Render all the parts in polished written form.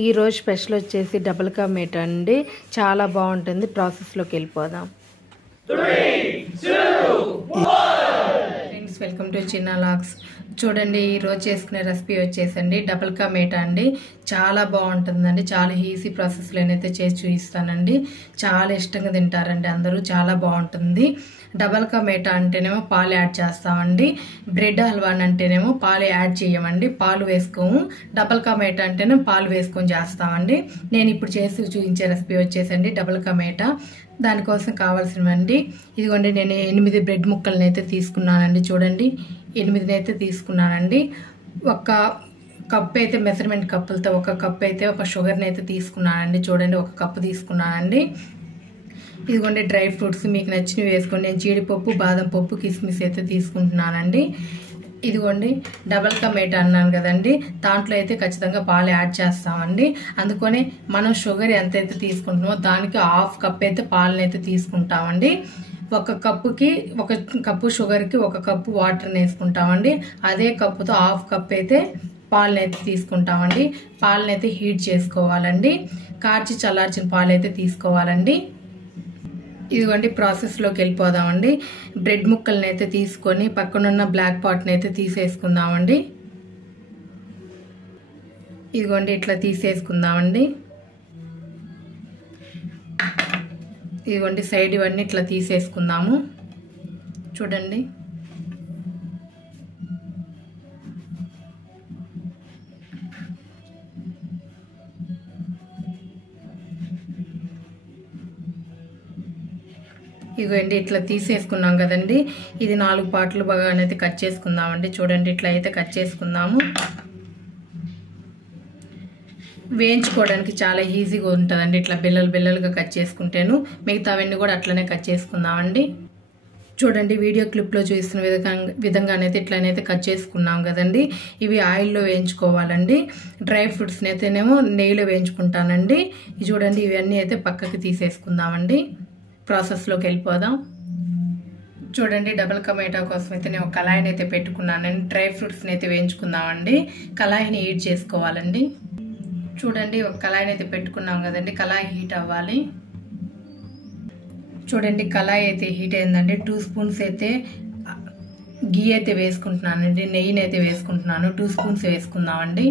ఈ రోజు స్పెషల్ వచ్చేసి డబుల్ కా మీట్ అండి. చాలా బాగుంటుంది. ప్రాసెస్లోకి వెళ్ళిపోదాం. ఫ్రెండ్స్, వెల్కమ్ టు చిన్న లాగ్స్. చూడండి, ఈరోజు చేసుకునే రెసిపీ వచ్చేసండి డబుల్ కా మీట్ అండి. చాలా బాగుంటుందండి. చాలా ఈజీ ప్రాసెస్లోనైతే చేసి చూపిస్తానండి. చాలా ఇష్టంగా తింటారండి అందరూ. చాలా బాగుంటుంది. డబల్ కా మీఠా అంటేనేమో పాలు యాడ్ చేస్తామండి. బ్రెడ్ హల్వా అంటేనేమో పాలు యాడ్ చేయమండి, పాలు వేసుకోము. డబల్ కా మీఠా అంటేనే పాలు వేసుకొని చేస్తామండి. నేను ఇప్పుడు చేసి చూపించే రెసిపీ వచ్చేసండి డబల్ కా మీఠా. దానికోసం కావాల్సినవండి ఇదిగోండి, నేను 8 బ్రెడ్ ముక్కలను అయితే తీసుకున్నానండి. చూడండి, 8 అయితే తీసుకున్నానండి. ఒక కప్ అయితే మెజర్మెంట్ కప్పులతో ఒక కప్ అయితే ఒక షుగర్ని అయితే తీసుకున్నానండి. చూడండి, ఒక కప్పు తీసుకున్నానండి. ఇదిగోండి, డ్రై ఫ్రూట్స్ మీకు నచ్చినవి వేసుకోండి. నేను జీడిపప్పు, బాదం పప్పు, కిస్మిస్ అయితే తీసుకుంటున్నానండి. ఇదిగోండి, డబల్ కా మీఠా అన్నాను కదండి, దాంట్లో అయితే ఖచ్చితంగా పాలు యాడ్ చేస్తామండి. అందుకనే మనం షుగర్ ఎంతైతే తీసుకుంటున్నామో దానికి హాఫ్ కప్ అయితే పాలను అయితే తీసుకుంటామండి. ఒక కప్పుకి ఒక కప్పు షుగర్కి ఒక కప్పు వాటర్ని వేసుకుంటామండి. అదే కప్పుతో హాఫ్ కప్ అయితే పాలను అయితే తీసుకుంటామండి. పాలను అయితే హీట్ చేసుకోవాలండి. కార్చి చల్లార్చిన పాలు అయితే తీసుకోవాలండి. ఇదిగోండి, ప్రాసెస్లోకి వెళ్ళిపోదామండి. బ్రెడ్ ముక్కల్ని అయితే తీసుకొని పక్కనున్న బ్లాక్ పాట్ని అయితే తీసేసుకుందామండి. ఇదిగోండి, ఇట్లా తీసేసుకుందామండి. ఇదిగోండి, సైడ్ ఇవన్నీ ఇట్లా తీసేసుకుందాము. చూడండి, ఇదిగోండి, ఇట్లా తీసేసుకున్నాం కదండి. ఇది 4 పార్ట్లు బాగానైతే కట్ చేసుకుందామండి. చూడండి, ఇట్లా అయితే కట్ చేసుకుందాము. వేయించుకోవడానికి చాలా ఈజీగా ఉంటుందండి. ఇట్లా బిల్లలుగా కట్ చేసుకుంటేను. మిగతావన్నీ కూడా అట్లనే కట్ చేసుకుందామండి. చూడండి, వీడియో క్లిప్లో చూస్తున్న విధంగానైతే ఇట్లనైతే కట్ చేసుకున్నాం కదండి. ఇవి ఆయిల్లో వేయించుకోవాలండి. డ్రై ఫ్రూట్స్ని అయితేనేమో నెయ్యిలో వేయించుకుంటానండి. చూడండి, ఇవన్నీ అయితే పక్కకి తీసేసుకుందామండి. ప్రాసెస్లోకి వెళ్ళిపోదాం. చూడండి, డబల్ కా మీఠా కోసం అయితే నేను ఒక కళాయిని అయితే పెట్టుకున్నానండి. డ్రై ఫ్రూట్స్ని అయితే వేయించుకుందామండి. కళాయిని హీట్ చేసుకోవాలండి. చూడండి, ఒక కళాయిని అయితే పెట్టుకున్నాం కదండి. కళాయి హీట్ అవ్వాలి. చూడండి, కళాయి అయితే హీట్ అయిందండి. 2 స్పూన్స్ అయితే గీ అయితే వేసుకుంటున్నానండి. నెయ్యిని అయితే వేసుకుంటున్నాను. 2 స్పూన్స్ వేసుకుందామండి.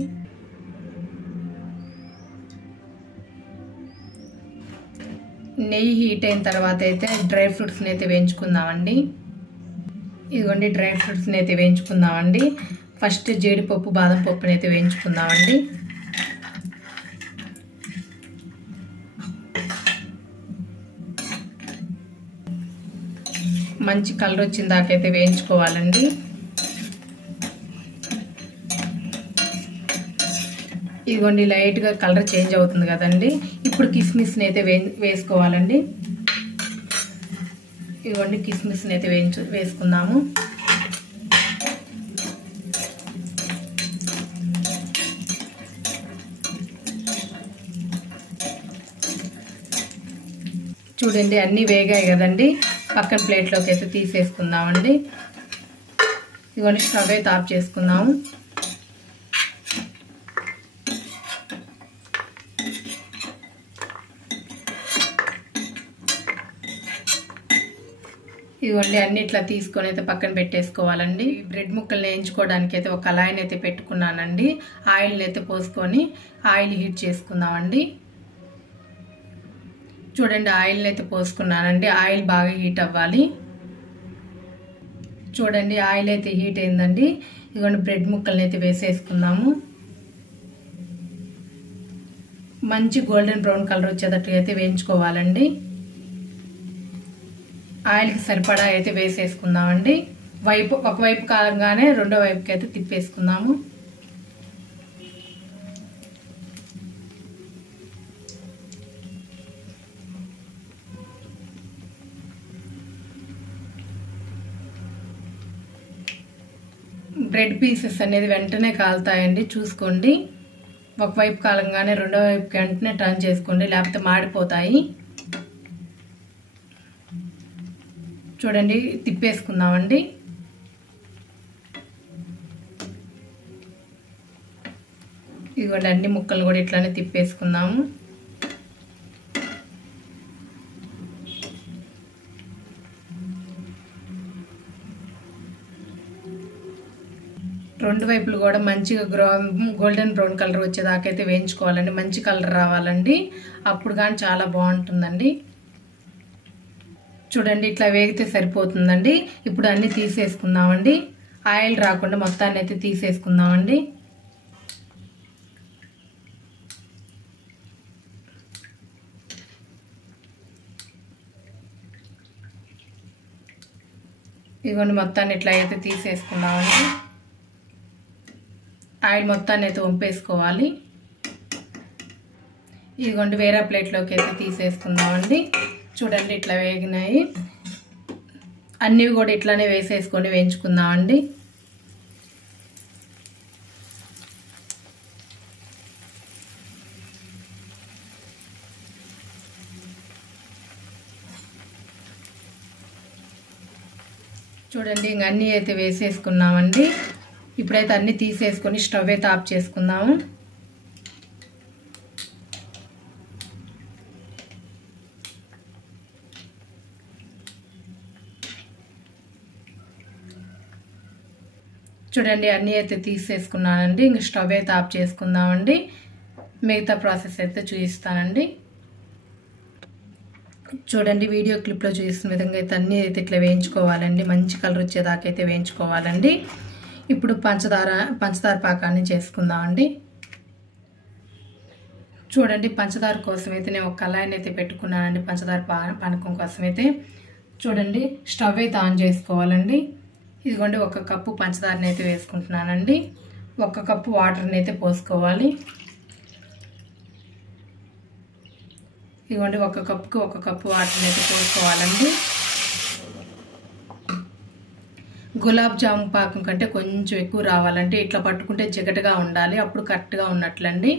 నెయ్యి హీట్ అయిన తర్వాత అయితే డ్రై ఫ్రూట్స్ని అయితే వేయించుకుందామండి. ఇదిగోండి, డ్రై ఫ్రూట్స్ని అయితే వేయించుకుందామండి. ఫస్ట్ జీడిపప్పు, బాదం పప్పుని అయితే వేయించుకుందామండి. మంచి కలర్ వచ్చిన దాకైతే వేయించుకోవాలండి. ఇదిగోండి, లైట్గా కలర్ చేంజ్ అవుతుంది కదండి. ఇప్పుడు కిస్మిస్ని అయితే వేసుకోవాలండి. ఇదిగోండి, కిస్మిస్ని అయితే వేసుకుందాము. చూడండి, అన్నీ వేగాయి కదండి. పక్కన ప్లేట్లోకి అయితే తీసేసుకుందామండి. ఇదిగోండి, స్టవ్ అయితే ఆఫ్ చేసుకుందాము. ఇదిగోండి, అన్ని ఇట్లా తీసుకొని అయితే పక్కన పెట్టేసుకోవాలండి. బ్రెడ్ ముక్కలు వేయించుకోవడానికి అయితే ఒక కళాయిని అయితే పెట్టుకున్నానండి. ఆయిల్ని అయితే పోసుకొని ఆయిల్ హీట్ చేసుకుందామండి. చూడండి, ఆయిల్ని అయితే పోసుకున్నానండి. ఆయిల్ బాగా హీట్ అవ్వాలి. చూడండి, ఆయిల్ అయితే హీట్ అయిందండి. ఇదిగోండి, బ్రెడ్ ముక్కల్ని అయితే వేసేసుకుందాము. మంచి గోల్డెన్ బ్రౌన్ కలర్ వచ్చేటట్టు అయితే వేయించుకోవాలండి. ఆయిల్కి సరిపడా అయితే వేసేసుకుందామండి. ఒకవైపు కాలంగానే రెండో వైపుకి అయితే తిప్పేసుకుందాము. బ్రెడ్ పీసెస్ అనేది వెంటనే కాలుతాయండి, చూసుకోండి. ఒకవైపు కాలంగానే రెండో వైపుకి వెంటనే టర్న్ చేసుకోండి, లేకపోతే మాడిపోతాయి. చూడండి, తిప్పేసుకుందామండి. ఇదిగోండి అన్ని ముక్కలు కూడా ఇట్లానే తిప్పేసుకుందాము. రెండు వైపులు కూడా మంచిగా గోల్డెన్ బ్రౌన్ కలర్ వచ్చేదాకా అయితే వేయించుకోవాలండి. మంచి కలర్ రావాలండి, అప్పుడు కానీ చాలా బాగుంటుందండి. చూడండి ఇట్లా వేగితే సరిపోతుందండి. ఇప్పుడు అన్నీ తీసేసుకుందామండి. ఆయిల్ రాకుండా మొత్తాన్ని అయితే తీసేసుకుందామండి. ఇదిగోండి మొత్తాన్ని ఇట్లా అయితే తీసేసుకుందామండి. ఆయిల్ మొత్తాన్ని అయితే వంపేసుకోవాలి. ఇదిగోండి వేరే ప్లేట్లోకి అయితే తీసేసుకుందామండి. చూడండి ఇట్లా వేగినాయి. అన్నీ కూడా ఇట్లానే వేసేసుకొని వేయించుకుందామండి. చూడండి ఇంక అన్నీ అయితే వేసేసుకున్నామండి. ఇప్పుడైతే అన్నీ తీసేసుకొని స్టవ్ అయితే ఆఫ్ చేసుకుందాము. చూడండి అన్నీ అయితే తీసేసుకున్నానండి. ఇంక స్టవ్ అయితే ఆఫ్ చేసుకుందామండి. మిగతా ప్రాసెస్ అయితే చూపిస్తానండి. చూడండి వీడియో క్లిప్లో చూపిస్తున్న విధంగా అయితే అన్నీ అయితే ఇట్లా వేయించుకోవాలండి. మంచి కలర్ వచ్చేదాకా అయితే వేయించుకోవాలండి. ఇప్పుడు పంచదార పాకాన్ని చేసుకుందామండి. చూడండి పంచదార కోసం అయితే నేను ఒక కళాయిని అయితే పెట్టుకున్నానండి. పంచదార పానకం కోసం అయితే చూడండి స్టవ్ అయితే ఆన్ చేసుకోవాలండి. ఇదిగోండి 1 కప్పు పంచదారని అయితే వేసుకుంటున్నానండి. 1 కప్పు వాటర్ని అయితే పోసుకోవాలి. ఇదిగోండి 1 కప్పుకి 1 కప్పు వాటర్ని అయితే పోసుకోవాలండి. గులాబ్ జాము పాకం కంటే కొంచెం ఎక్కువ రావాలంటే ఇట్లా పట్టుకుంటే జిగటగా ఉండాలి, అప్పుడు కరెక్ట్గా ఉన్నట్లండి.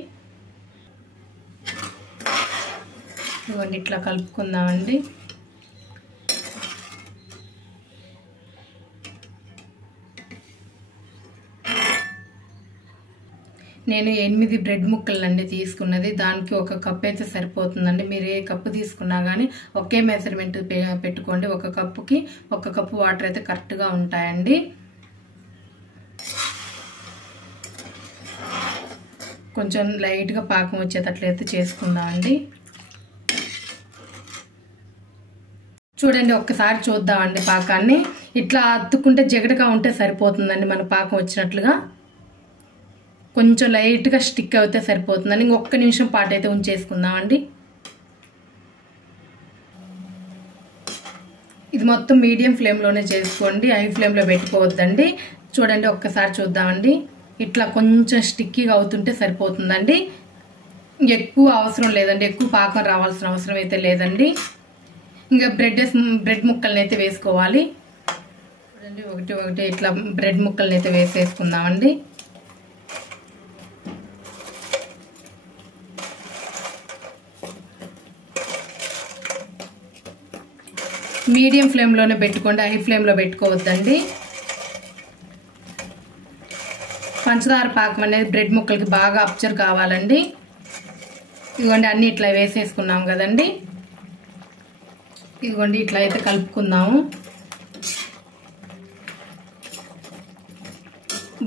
ఇవన్నీ ఇట్లా కలుపుకుందామండి. నేను 8 బ్రెడ్ ముక్కలండి తీసుకున్నది. దానికి 1 కప్ అయితే సరిపోతుందండి. మీరు ఏ కప్పు తీసుకున్నా కానీ ఒకే మెజర్మెంట్ పెట్టుకోండి. 1 కప్పుకి 1 కప్పు వాటర్ అయితే కరెక్ట్గా ఉంటాయండి. కొంచెం లైట్గా పాకం వచ్చేటట్లయితే చేసుకుందామండి. చూడండి ఒక్కసారి చూద్దామండి పాకాన్ని. ఇట్లా అత్తుకుంటే జిగటగా ఉంటే సరిపోతుందండి. మన పాకం వచ్చినట్లుగా కొంచెం లైట్గా స్టిక్ అయితే సరిపోతుందండి. ఇంకొక నిమిషం పాటు అయితే ఉంచేసుకుందామండి. ఇది మొత్తం మీడియం ఫ్లేమ్లోనే చేసుకోండి, హై ఫ్లేమ్లో పెట్టుకోవద్దండి. చూడండి ఒక్కసారి చూద్దామండి. ఇట్లా కొంచెం స్టిక్కీగా అవుతుంటే సరిపోతుందండి. ఎక్కువ అవసరం లేదండి, ఎక్కువ పాకం రావాల్సిన అవసరం అయితే లేదండి. ఇంకా బ్రెడ్ ముక్కల్ని అయితే వేసుకోవాలి. చూడండి ఒకటి ఇట్లా బ్రెడ్ ముక్కల్ని అయితే వేసేసుకుందామండి. మీడియం ఫ్లేమ్లోనే పెట్టుకోండి, హై ఫ్లేమ్లో పెట్టుకోవద్దండి. పంచదార పాకం అనేది బ్రెడ్ ముక్కలకి బాగా అబ్జర్వ్ కావాలండి. ఇదిగోండి అన్నీ ఇట్లా వేసేసుకున్నాం కదండి. ఇదిగోండి ఇట్లా అయితే కలుపుకుందాము.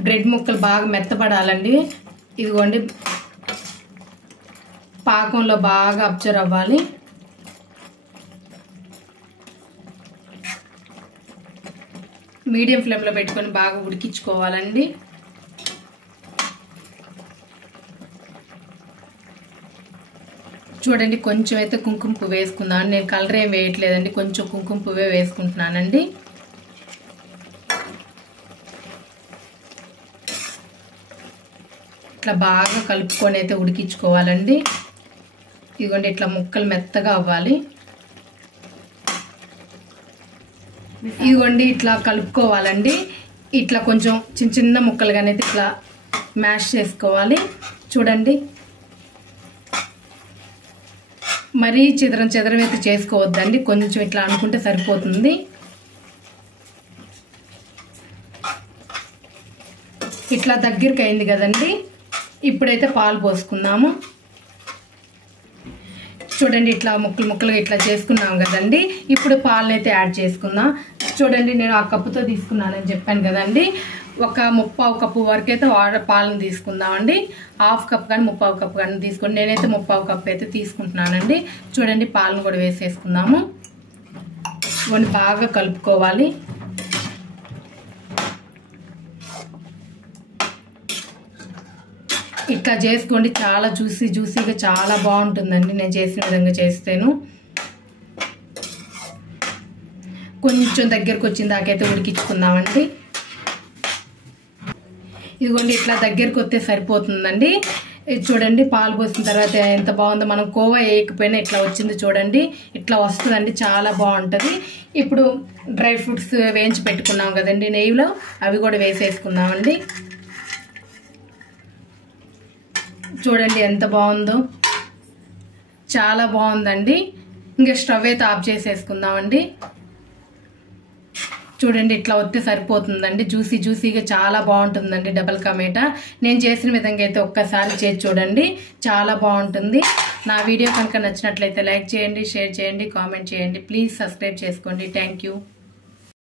బ్రెడ్ ముక్కలు బాగా మెత్తపడాలండి. ఇదిగోండి పాకంలో బాగా అబ్జర్వ్ అవ్వాలి. మీడియం ఫ్లేమ్లో పెట్టుకొని బాగా ఉడికించుకోవాలండి. చూడండి కొంచెం అయితే కుంకుమ పువ్వు వేసుకుందాం. నేను కలర్ ఏం వేయట్లేదండి, కొంచెం కుంకుమ పువ్వే వేసుకుంటున్నానండి. ఇట్లా బాగా కలుపుకొని అయితే ఉడికించుకోవాలండి. ఇదిగోండి ఇట్లా ముక్కలు మెత్తగా అవ్వాలి. ఇదిగోండి ఇట్లా కలుపుకోవాలండి. ఇట్లా కొంచెం చిన్న ముక్కలుగానే ఇట్లా మ్యాష్ చేసుకోవాలి. చూడండి మరీ చెదరం అయితే చేసుకోవద్దండి, కొంచెం ఇట్లా అనుకుంటే సరిపోతుంది. ఇట్లా దగ్గరికి అయింది కదండి. ఇప్పుడైతే పాలు పోసుకుందాము. చూడండి ఇట్లా ముక్కలు ముక్కలుగా ఇట్లా చేసుకున్నాం కదండి. ఇప్పుడు పాలను అయితే యాడ్ చేసుకుందాం. చూడండి నేను ఆ కప్పుతో తీసుకున్నానని చెప్పాను కదండి. ఒక 1/4 కప్పు వరకు అయితే పాలను తీసుకుందామండి. 1/2 కప్ కానీ 1/4 కప్ కానీ తీసుకోండి. నేనైతే 1/4 కప్ అయితే తీసుకుంటున్నానండి. చూడండి పాలను కూడా వేసేసుకుందాము. ఇవన్నీ బాగా కలుపుకోవాలి. ఇట్లా చేసుకోండి, చాలా జ్యూసీగా చాలా బాగుంటుందండి. నేను చేసిన విధంగా చేస్తేను. కొంచెం దగ్గరకు వచ్చిన దాకైతే ఉడికించుకుందామండి. ఇదిగోండి ఇట్లా దగ్గరకు వస్తే సరిపోతుందండి. చూడండి పాలు పోసిన తర్వాత ఎంత బాగుందో. మనం కోవా వేయకపోయినా ఇట్లా వచ్చింది చూడండి. ఇట్లా వస్తుందండి, చాలా బాగుంటుంది. ఇప్పుడు డ్రై ఫ్రూట్స్ వేయించి పెట్టుకున్నాం కదండి నెయ్యిలో, అవి కూడా వేసేసుకుందామండి. చూడండి ఎంత బాగుందో, చాలా బాగుందండి. ఇంకా స్టవ్ అయితే ఆఫ్ చేసేసుకుందామండి. చూడండి ఇట్లా వస్తే సరిపోతుందండి. జ్యూసీగా చాలా బాగుంటుందండి డబల్ కా మీఠా. నేను చేసిన విధంగా అయితే ఒక్కసారి చేసి చూడండి, చాలా బాగుంటుంది. నా వీడియో కనుక నచ్చినట్లయితే లైక్ చేయండి, షేర్ చేయండి, కామెంట్ చేయండి. ప్లీజ్ సబ్స్క్రైబ్ చేసుకోండి. Thank you.